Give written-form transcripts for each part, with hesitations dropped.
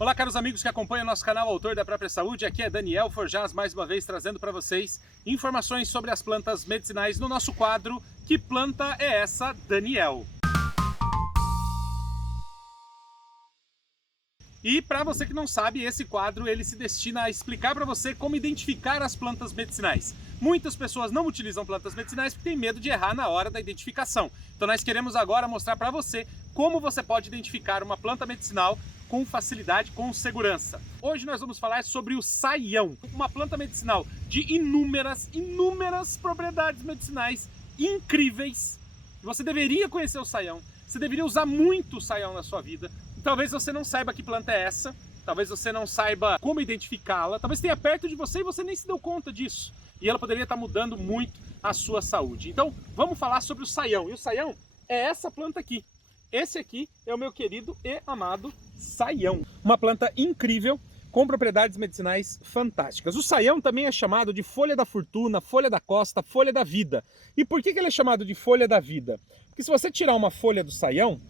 Olá, caros amigos que acompanham nosso canal Autor da Própria Saúde, aqui é Daniel Forjaz mais uma vez trazendo para vocês informações sobre as plantas medicinais no nosso quadro Que Planta é Essa, Daniel? E para você que não sabe, esse quadro ele se destina a explicar para você como identificar as plantas medicinais. Muitas pessoas não utilizam plantas medicinais porque têm medo de errar na hora da identificação. Então nós queremos agora mostrar para você como você pode identificar uma planta medicinal com facilidade, com segurança. Hoje nós vamos falar sobre o saião, uma planta medicinal de inúmeras propriedades medicinais incríveis. Você deveria conhecer o saião, você deveria usar muito o saião na sua vida. Talvez você não saiba que planta é essa, talvez você não saiba como identificá-la, talvez tenha perto de você e você nem se deu conta disso. E ela poderia estar mudando muito a sua saúde. Então vamos falar sobre o saião. E o saião é essa planta aqui. Esse aqui é o meu querido e amado saião. Uma planta incrível, com propriedades medicinais fantásticas. O saião também é chamado de folha da fortuna, folha da costa, folha da vida. E por que ele é chamado de folha da vida? Porque se você tirar uma folha do saião,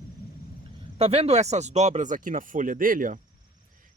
tá vendo essas dobras aqui na folha dele? Ó?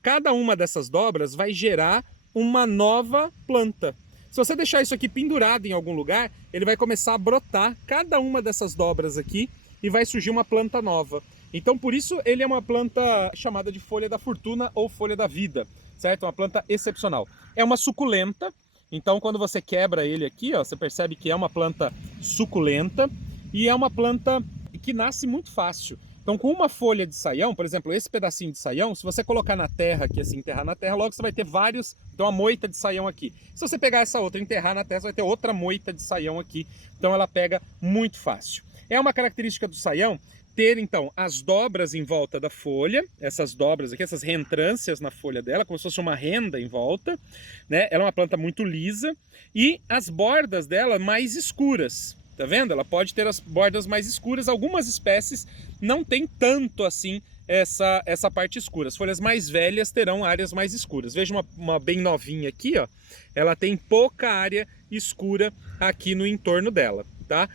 Cada uma dessas dobras vai gerar uma nova planta. Se você deixar isso aqui pendurado em algum lugar, ele vai começar a brotar cada uma dessas dobras aqui e vai surgir uma planta nova. Então por isso ele é uma planta chamada de folha da fortuna ou folha da vida, certo? Uma planta excepcional. É uma suculenta, então quando você quebra ele aqui, ó, você percebe que é uma planta suculenta e é uma planta que nasce muito fácil. Então com uma folha de saião, por exemplo, esse pedacinho de saião, se você colocar na terra aqui, assim, enterrar na terra, logo você vai ter vários, então uma moita de saião aqui. Se você pegar essa outra e enterrar na terra, você vai ter outra moita de saião aqui, então ela pega muito fácil. É uma característica do saião ter, então, as dobras em volta da folha, essas dobras aqui, essas reentrâncias na folha dela, como se fosse uma renda em volta, né? Ela é uma planta muito lisa e as bordas dela mais escuras. Tá vendo? Ela pode ter as bordas mais escuras. Algumas espécies não tem tanto assim essa parte escura. As folhas mais velhas terão áreas mais escuras. Veja uma bem novinha aqui, ó. Ela tem pouca área escura aqui no entorno dela, tá?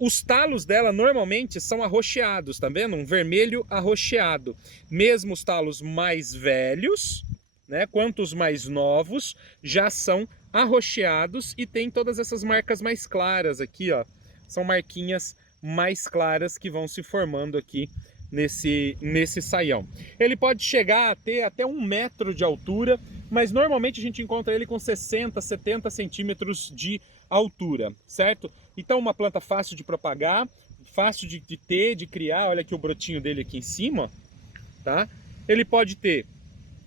Os talos dela normalmente são arroxeados, tá vendo? Um vermelho arroxeado. Mesmo os talos mais velhos, né, quanto os mais novos, já são arroxeados e tem todas essas marcas mais claras aqui, ó. São marquinhas mais claras que vão se formando aqui nesse saião. Ele pode chegar a ter até 1 metro de altura, mas normalmente a gente encontra ele com 60, 70 centímetros de altura, certo? Então uma planta fácil de propagar, fácil de ter, de criar. Olha aqui o brotinho dele aqui em cima, tá? Ele pode ter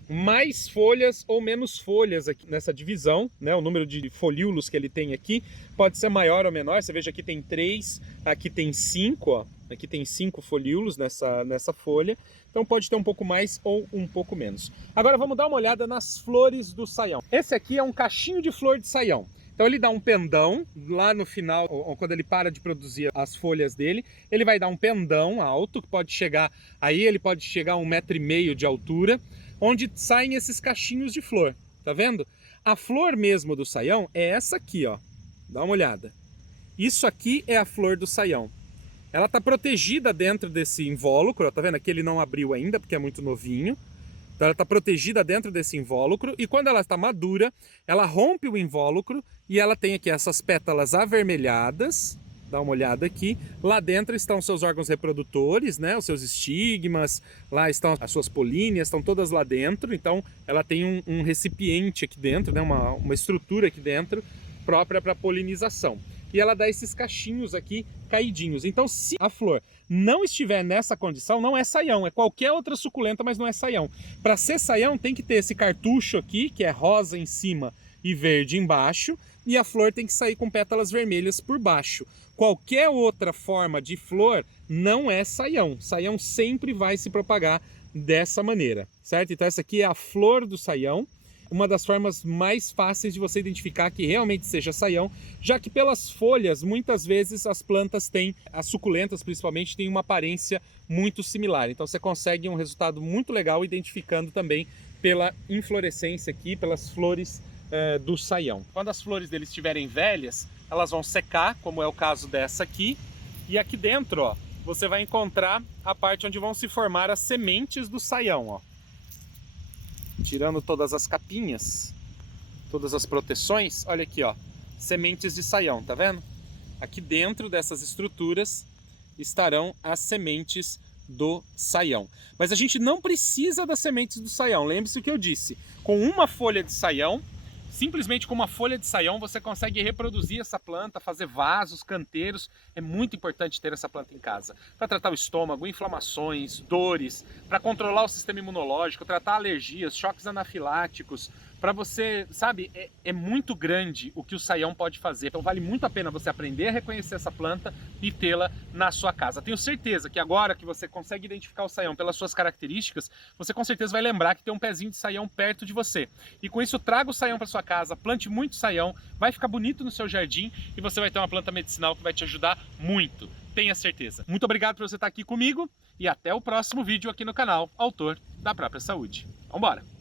mais folhas ou menos folhas aqui nessa divisão, né? O número de folíolos que ele tem aqui pode ser maior ou menor. Você veja aqui tem 3, aqui tem 5, ó. Aqui tem 5 folíolos nessa folha, então pode ter um pouco mais ou um pouco menos. Agora vamos dar uma olhada nas flores do saião. Esse aqui é um cachinho de flor de saião. Então ele dá um pendão lá no final, ou quando ele para de produzir as folhas dele, ele vai dar um pendão alto, que pode chegar, aí ele pode chegar a 1,5 m de altura, onde saem esses cachinhos de flor, tá vendo? A flor mesmo do saião é essa aqui, ó, dá uma olhada. Isso aqui é a flor do saião. Ela está protegida dentro desse invólucro, ó, tá vendo? Aqui ele não abriu ainda porque é muito novinho. Então ela está protegida dentro desse invólucro e quando ela está madura, ela rompe o invólucro e ela tem aqui essas pétalas avermelhadas. Dá uma olhada aqui. Lá dentro estão seus órgãos reprodutores, né? Os seus estigmas, lá estão as suas políneas, estão todas lá dentro. Então ela tem um recipiente aqui dentro, né? Uma estrutura aqui dentro própria para polinização. E ela dá esses cachinhos aqui caidinhos. Então se a flor não estiver nessa condição, não é saião, é qualquer outra suculenta, mas não é saião. Para ser saião tem que ter esse cartucho aqui, que é rosa em cima e verde embaixo, e a flor tem que sair com pétalas vermelhas por baixo. Qualquer outra forma de flor não é saião. Saião sempre vai se propagar dessa maneira, certo? Então essa aqui é a flor do saião. Uma das formas mais fáceis de você identificar que realmente seja saião, já que pelas folhas, muitas vezes as plantas têm, as suculentas principalmente, têm uma aparência muito similar. Então você consegue um resultado muito legal identificando também pela inflorescência aqui, pelas flores do saião. Quando as flores deles estiverem velhas, elas vão secar, como é o caso dessa aqui, e aqui dentro, ó, você vai encontrar a parte onde vão se formar as sementes do saião, ó. tirando todas as capinhas, todas as proteções, olha aqui, ó, sementes de saião, tá vendo? Aqui dentro dessas estruturas estarão as sementes do saião. Mas a gente não precisa das sementes do saião, lembre-se o que eu disse, com uma folha de saião, simplesmente com uma folha de saião você consegue reproduzir essa planta, fazer vasos, canteiros. É muito importante ter essa planta em casa para tratar o estômago, inflamações, dores, para controlar o sistema imunológico, tratar alergias, choques anafiláticos. Para você, sabe, é muito grande o que o saião pode fazer. Então vale muito a pena você aprender a reconhecer essa planta e tê-la na sua casa. Tenho certeza que agora que você consegue identificar o saião pelas suas características, você com certeza vai lembrar que tem um pezinho de saião perto de você. E com isso traga o saião para sua casa, plante muito saião, vai ficar bonito no seu jardim e você vai ter uma planta medicinal que vai te ajudar muito. Tenha certeza. Muito obrigado por você estar aqui comigo e até o próximo vídeo aqui no canal Autor da Própria Saúde. Vambora!